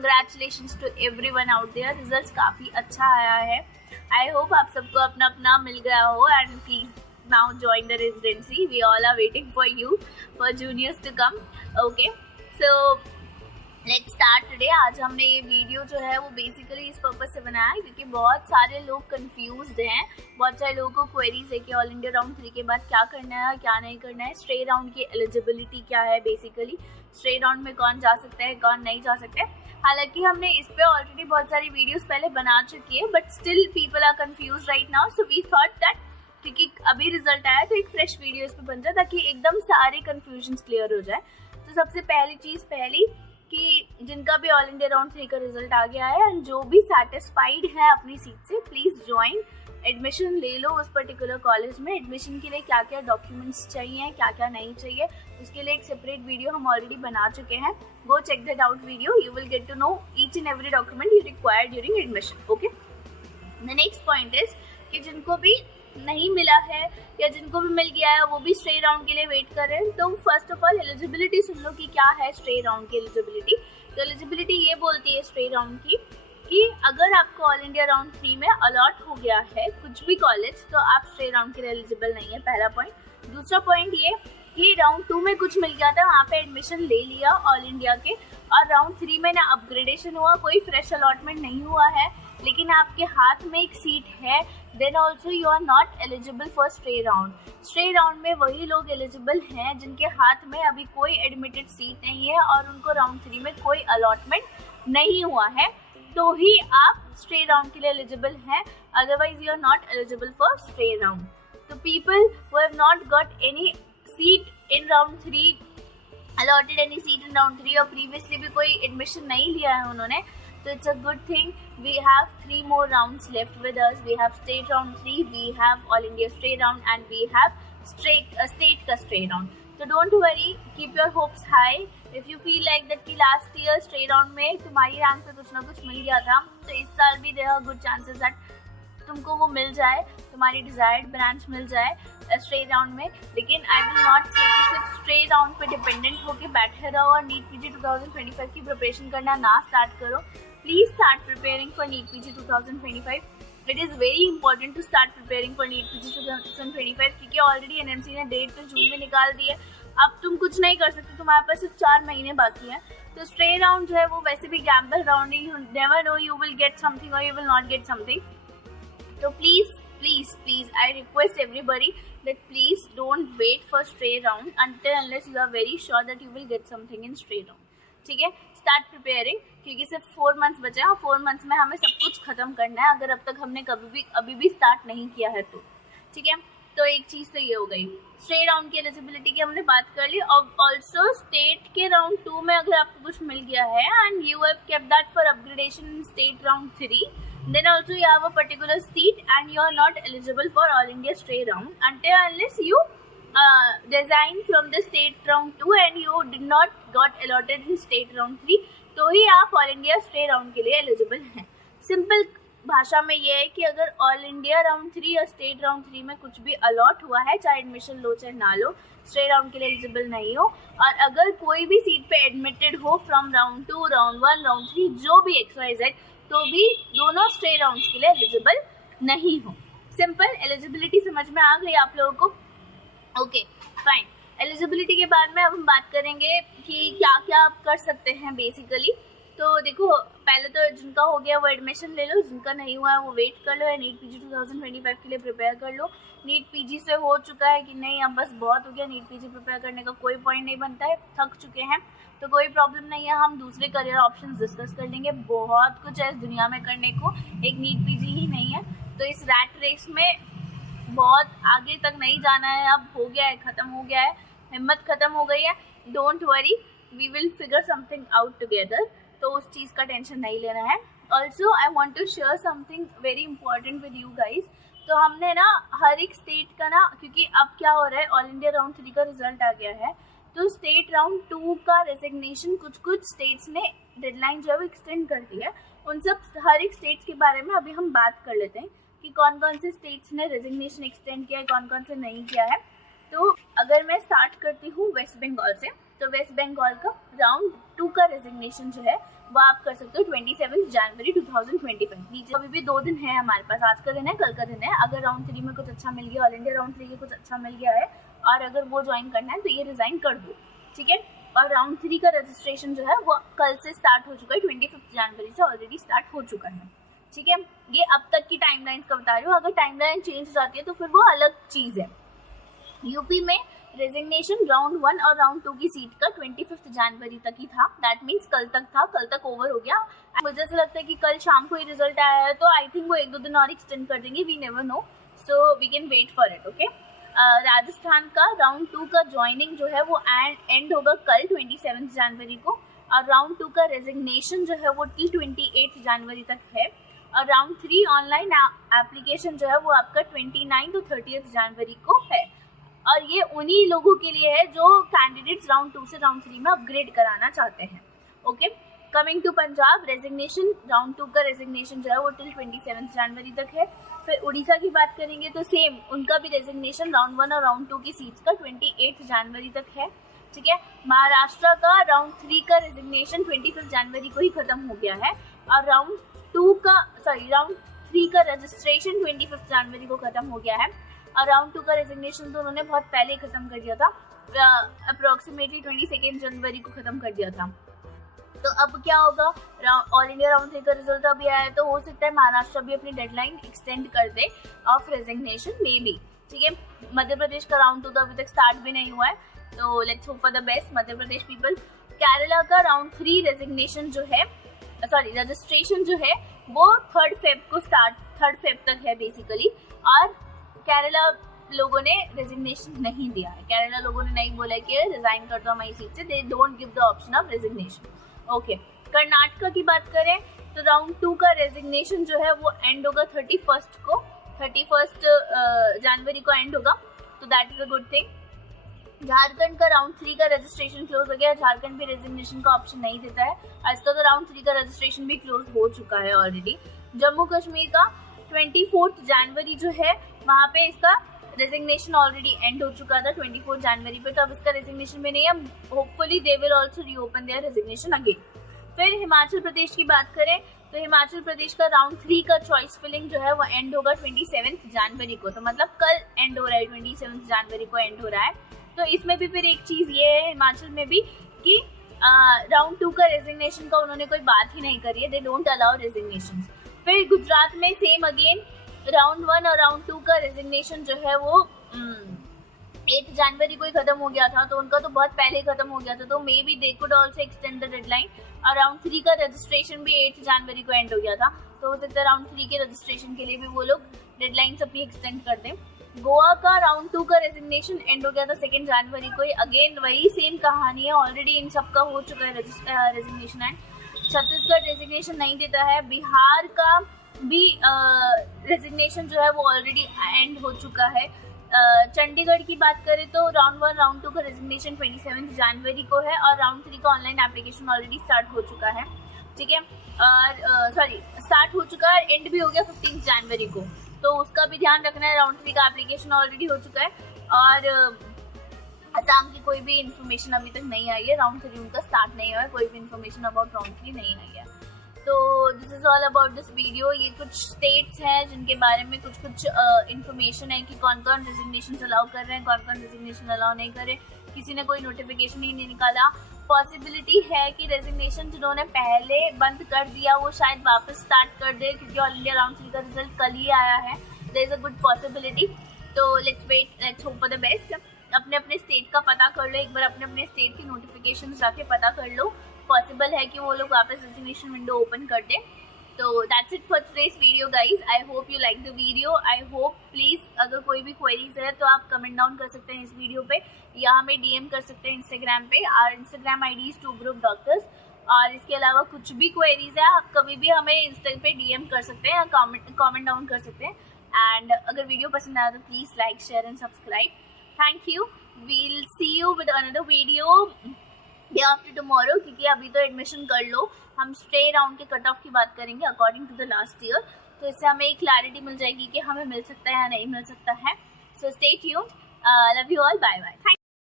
Congratulations to everyone out there, results काफ़ी अच्छा आया है। आई होप आप सबको अपना अपना मिल गया हो and please now join the residency, we all are waiting for you for juniors to come. Okay, so let's start today. आज हमने ये वीडियो जो है वो बेसिकली इस पर्पज से बनाया है क्योंकि बहुत सारे लोग कंफ्यूज्ड हैं, बहुत सारे लोगों को क्वेरीज है कि ऑल इंडिया राउंड 3 के बाद क्या करना है क्या नहीं करना है, स्ट्रे राउंड की एलिजिबिलिटी क्या है, बेसिकली स्ट्रे राउंड में कौन जा सकता है कौन नहीं जा सकता है। हालांकि हमने इस पे ऑलरेडी बहुत सारी वीडियोस पहले बना चुकी है, but still people are confuse right now, so we thought that क्योंकि अभी रिजल्ट आया तो एक फ्रेश वीडियो इस पे बन जाए ताकि एकदम सारे कंफ्यूजन्स क्लियर हो जाए। तो सबसे पहली चीज़ कि जिनका भी ऑल इंडिया राउंड 3 का रिजल्ट आ गया है एंड जो भी सेटिस्फाइड है अपनी सीट से, प्लीज़ ज्वाइन, एडमिशन ले लो उस पर्टिकुलर कॉलेज में। एडमिशन के लिए क्या क्या डॉक्यूमेंट्स चाहिए क्या क्या नहीं चाहिए, उसके लिए एक सेपरेट वीडियो हम ऑलरेडी बना चुके हैं। Go check that out video, you will get to know each and every document you require during admission. Okay, the next point is कि जिनको भी नहीं मिला है या जिनको भी मिल गया है वो भी स्ट्रे राउंड के लिए वेट कर रहे हैं, तो फर्स्ट ऑफ ऑल एलिजिबिलिटी सुन लो कि क्या है स्ट्रे राउंड की एलिजिबिलिटी। तो एलिजिबिलिटी ये बोलती है स्ट्रे राउंड की कि अगर आपको ऑल इंडिया राउंड 3 में अलॉट हो गया है कुछ भी कॉलेज तो आप स्ट्रे राउंड के लिए एलिजिबल नहीं है, पहला पॉइंट। दूसरा पॉइंट ये कि राउंड 2 में कुछ मिल गया था, वहाँ पे एडमिशन ले लिया ऑल इंडिया के, और राउंड 3 में ना अपग्रेडेशन हुआ, कोई फ्रेश अलॉटमेंट नहीं हुआ है, लेकिन आपके हाथ में एक सीट है, then also you are not eligible for stray round. Stray round में वही लोग एलिजिबल हैं जिनके हाथ में अभी कोई एडमिटेड सीट नहीं है और उनको राउंड 3 में कोई अलॉटमेंट नहीं हुआ है, तो ही आप स्ट्रे राउंड के लिए एलिजिबल हैं, otherwise you are not eligible for stray round. तो people who have not got any seat in round 3, allotted any seat in round 3 और प्रीवियसली भी कोई एडमिशन नहीं लिया है उन्होंने, so it's a good thing. We have 3 more rounds left with us. We have state round 3, we have all India stray round and we have state ka stray round. So don't worry, keep your hopes high. If you feel like that कि last year stray round में तुम्हारी rank पे कुछ ना कुछ मिल गया था, तो इस साल भी there are good chances that तुमको वो मिल जाए, तुम्हारी डिजायर्ड ब्रांच मिल जाए स्ट्रे राउंड में। लेकिन आई विल नॉट से कि सिर्फ स्ट्रे राउंड पे डिपेंडेंट होके बैठे रहो और नीट पीजी 2025 की प्रिपरेशन करना ना स्टार्ट करो। Please start preparing for NEET PG 2025। It is very important to start preparing for NEET PG 2025 क्योंकि ऑलरेडी एनएमसी ने डेट तो जून में निकाल दी है, अब तुम कुछ नहीं कर सकते, तुम्हारे पास सिर्फ 4 महीने बाकी हैं। तो स्ट्रे राउंड जो है वो वैसे भी गैम्बल राउंड है, you never know you will get something और you will not get something. So please, I request everybody that please don't wait for stray round unless you are very sure that you will get something in stray round. ठीक है, start preparing क्योंकि सिर्फ 4 months बचे हैं, 4 months में हमें सब कुछ खत्म करना है अगर अब तक हमने अभी भी स्टार्ट नहीं किया है तो। ठीक है, तो एक चीज़ तो ये हो गई स्ट्रे राउंड की एलिजिबिलिटी की हमने बात कर ली। और ऑल्सो स्टेट के राउंड 2 में अगर आपको कुछ मिल गया है and you have kept that for upgradation in state round 3, then also you have a particular seat and you are not eligible for all India stray round unless you resign from the state round 2 and you did not got allotted in state round 3, तो ही आप all India stray round के लिए eligible हैं। Simple भाषा में ये है कि अगर ऑल इंडिया राउंड 3 या स्टेट राउंड 3 में कुछ भी अलॉट हुआ है, चाहे एडमिशन लो चाहे ना लो, स्ट्रे राउंड के लिए एलिजिबल नहीं हो, और अगर कोई भी सीट पे एडमिटेड हो फ्रॉम राउंड 2, राउंड 1, राउंड 3 जो भी XYZ, तो भी दोनों स्ट्रे राउंड्स के लिए एलिजिबल नहीं हो। सिंपल एलिजिबिलिटी समझ में आ गई आप लोगों को? Okay fine. एलिजिबिलिटी के बाद में अब हम बात करेंगे कि क्या क्या आप कर सकते हैं बेसिकली। तो देखो, पहले तो जिनका हो गया वो एडमिशन ले लो, जिनका नहीं हुआ है वो वेट कर लो या नीट पीजी 2025 के लिए प्रिपेयर कर लो। नीट पीजी से हो चुका है कि नहीं अब बस बहुत हो गया, नीट पीजी प्रिपेयर करने का कोई पॉइंट नहीं बनता है, थक चुके हैं, तो कोई प्रॉब्लम नहीं है, हम दूसरे करियर ऑप्शंस डिस्कस कर लेंगे। बहुत कुछ है इस दुनिया में करने को, एक नीट पीजी ही नहीं है, तो इस रैट रेस में बहुत आगे तक नहीं जाना है, अब हो गया है, ख़त्म हो गया है, हिम्मत ख़त्म हो गई है। Don't worry, we will figure something out together, तो उस चीज़ का टेंशन नहीं लेना है। Also I want to share something very important with you guys. तो हमने ना हर एक स्टेट का ना, क्योंकि अब क्या हो रहा है, ऑल इंडिया राउंड 3 का रिजल्ट आ गया है, तो स्टेट राउंड 2 का रेजिग्नेशन कुछ स्टेट्स ने डेडलाइन जो है वो एक्सटेंड कर दी है। उन सब हर एक स्टेट्स के बारे में अभी हम बात कर लेते हैं कि कौन कौन से स्टेट्स ने रेजिग्नेशन एक्सटेंड किया है, कौन कौन से नहीं किया है। तो अगर मैं स्टार्ट करती हूँ वेस्ट बंगाल से, तो वेस्ट बंगाल का राउंड 2 का रेजिग्नेशन जो है वो आप कर सकते हो 27 जनवरी 2025। नीचे अभी भी 2 दिन है हमारे पास, आज का दिन है, कल का दिन है। अगर राउंड 3 में कुछ अच्छा मिल गया, ऑल इंडिया राउंड 3 के कुछ अच्छा मिल गया है और अगर वो ज्वाइन करना है तो ये रिजाइन कर दो, ठीक है। और राउंड 3 का रजिस्ट्रेशन जो है वो कल से स्टार्ट हो चुका है, 25 जनवरी से ऑलरेडी स्टार्ट हो चुका है, ठीक है। ये अब तक की टाइमलाइंस का बता रही हूँ, अगर टाइमलाइन चेंज हो जाती है तो फिर वो अलग चीज है। यूपी में रेजिग्नेशन राउंड 1 और राउंड 2 की सीट का 25 जनवरी तक ही था, दैट मीन्स कल तक था, कल तक ओवर हो गया। मुझे ऐसा लगता है कि कल शाम को ही रिजल्ट आया है, तो आई थिंक वो 1-2 दिन और एक्सटेंड कर देंगे, we never know, so we can wait for it, okay. Rajasthan का राउंड 2 का ज्वाइनिंग जो है वो एंड होगा कल 27 जनवरी को, और राउंड 2 का रेजिग्नेशन जो है वो टिल 28 जनवरी तक है, और राउंड 3 ऑनलाइन एप्लीकेशन जो है वो आपका 29 तो 30 जनवरी को है। और ये उन्हीं लोगों के लिए है जो कैंडिडेट्स राउंड 2 से राउंड 3 में अपग्रेड कराना चाहते हैं, okay. Coming to Punjab, resignation round 2 का रेजिग्नेशन जो है वो टिल 27 जनवरी तक है। फिर उड़ीसा की बात करेंगे तो सेम, उनका भी रेजिग्नेशन राउंड 1 और राउंड 2 की सीट्स का 28 जनवरी तक है, ठीक है। महाराष्ट्र का राउंड 3 का रेजिग्नेशन 25 जनवरी को ही खत्म हो गया है, और राउंड 3 का रजिस्ट्रेशन 25 जनवरी को खत्म हो गया है, और राउंड 2 का रेजिग्नेशन तो उन्होंने बहुत पहले ही खत्म कर दिया था, अप्रोक्सीमेटली 22 जनवरी को खत्म कर दिया था। तो अब क्या होगा, ऑल इंडिया राउंड 3 का रिजल्ट अभी आया है, तो हो सकता है महाराष्ट्र भी अपनी डेडलाइन एक्सटेंड कर दे ऑफ रेजिग्नेशन मे बी, ठीक है। मध्य प्रदेश का राउंड 2 तो अभी तक स्टार्ट भी नहीं हुआ है, तो let's hope for the best Madhya Pradesh people. Kerala का राउंड 3 रेजिग्नेशन जो है, सॉरी रजिस्ट्रेशन जो है वो 3 फेब तक है बेसिकली, और केरला लोगों ने रेजिग्नेशन नहीं दिया है, केरला लोगों ने नहीं बोला कि रिजाइन कर दो हमारी सीट से, they don't give the option of resignation, okay. Karnataka की बात करें तो राउंड 2 का रेजिग्नेशन जो है वो एंड होगा 31 जनवरी को एंड होगा, तो that is a good thing. Jharkhand का राउंड 3 का रजिस्ट्रेशन क्लोज हो गया, झारखंड भी रेजिग्नेशन का ऑप्शन नहीं देता है, इसका तो राउंड 3 का रजिस्ट्रेशन भी क्लोज हो चुका है ऑलरेडी। जम्मू कश्मीर का 24 जनवरी जो है वहाँ पे इसका रेजिग्नेशन ऑलरेडी एंड हो चुका था 24 जनवरी पे, तो अब इसका रेजिग्नेशन में नहीं है, hopefully they will also reopen their resignation again. फिर हिमाचल प्रदेश की बात करें तो हिमाचल प्रदेश का राउंड 3 का चॉइस फिलिंग जो है वो एंड होगा 27 जनवरी को, तो मतलब कल एंड हो रहा है, 27 जनवरी को एंड हो रहा है। तो इसमें भी फिर एक चीज ये है हिमाचल में भी कि राउंड 2 का रेजिग्नेशन का उन्होंने कोई बात ही नहीं करी है, दे डोंट अलाउ रेजिग्नेशन। फिर गुजरात में सेम अगेन राउंड 1 और राउंड 2 का रेजिग्नेशन जो है वो 8 जनवरी को ही खत्म हो गया था, तो उनका तो बहुत पहले खत्म हो गया था, तो may be they could also extend the deadline. और राउंड 3 का रजिस्ट्रेशन भी 8 जनवरी को एंड हो गया था, तो हो सकता है राउंड 3 के रजिस्ट्रेशन के लिए भी वो लोग डेडलाइन अपनी एक्सटेंड कर दें। गोवा का राउंड 2 का रेजिग्नेशन एंड हो गया था 2 जनवरी को ही, अगेन वही सेम कहानी है, ऑलरेडी इन सब का हो चुका है रेजिग्नेशन एंड। छत्तीसगढ़ रेजिग्नेशन नहीं देता है, बिहार का भी रेजिग्नेशन जो है वो ऑलरेडी एंड हो चुका है। चंडीगढ़ की बात करें तो राउंड 1 राउंड 2 का रेजिग्नेशन 27 जनवरी को है, और राउंड 3 का ऑनलाइन एप्लीकेशन ऑलरेडी स्टार्ट हो चुका है, ठीक है। और स्टार्ट हो चुका है, एंड भी हो गया 15 जनवरी को, तो उसका भी ध्यान रखना है। राउंड 3 का एप्लीकेशन ऑलरेडी हो चुका है, और असम की कोई भी इन्फॉर्मेशन अभी तक नहीं आई है, राउंड 3 उनका स्टार्ट नहीं हुआ है, कोई भी इन्फॉर्मेशन अबाउट राउंड 3 नहीं आई है। तो this is all about this video. ये कुछ स्टेट्स हैं जिनके बारे में कुछ इन्फॉर्मेशन है कि कौन कौन रेजिग्नेशन अलाउ कर रहे हैं, कौन कौन रेजिग्नेशन अलाउ नहीं कर रहे, किसी ने कोई नोटिफिकेशन ही नहीं निकाला। पॉसिबिलिटी है कि रेजिग्नेशन जिन्होंने पहले बंद कर दिया वो शायद वापस स्टार्ट कर दे, क्योंकि ऑल इंडिया राउंड 3 का रिजल्ट कल ही आया है, there is a good possibility. तो let's wait, let's hope for the best. अपने अपने स्टेट का पता कर लो एक बार, अपने अपने स्टेट की नोटिफिकेशन जाके पता कर लो, पॉसिबल है कि वो लोग वापस रेजिग्नेशन विंडो ओपन कर दे। तो that's it for today's video guys, I hope you like the video. I hope please अगर कोई भी क्वेरीज है तो आप कमेंट डाउन कर सकते हैं इस वीडियो पे, या हमें DM कर सकते हैं इंस्टाग्राम पे, और Instagram ID is 2 Group Doctors। और इसके अलावा कुछ भी क्वेरीज है आप कभी भी हमें इंस्टा पे DM कर सकते हैं या कमेंट डाउन कर सकते हैं। एंड अगर वीडियो पसंद आया तो please like, share and subscribe. Thank you, we'll see you with another video day after tomorrow, क्योंकि अभी तो एडमिशन कर लो, हम स्टे राउंड के कट ऑफ की बात करेंगे according to the last year, तो इससे हमें एक क्लैरिटी मिल जाएगी कि हमें मिल सकता है या नहीं मिल सकता है। So stay tuned, love you all, bye bye.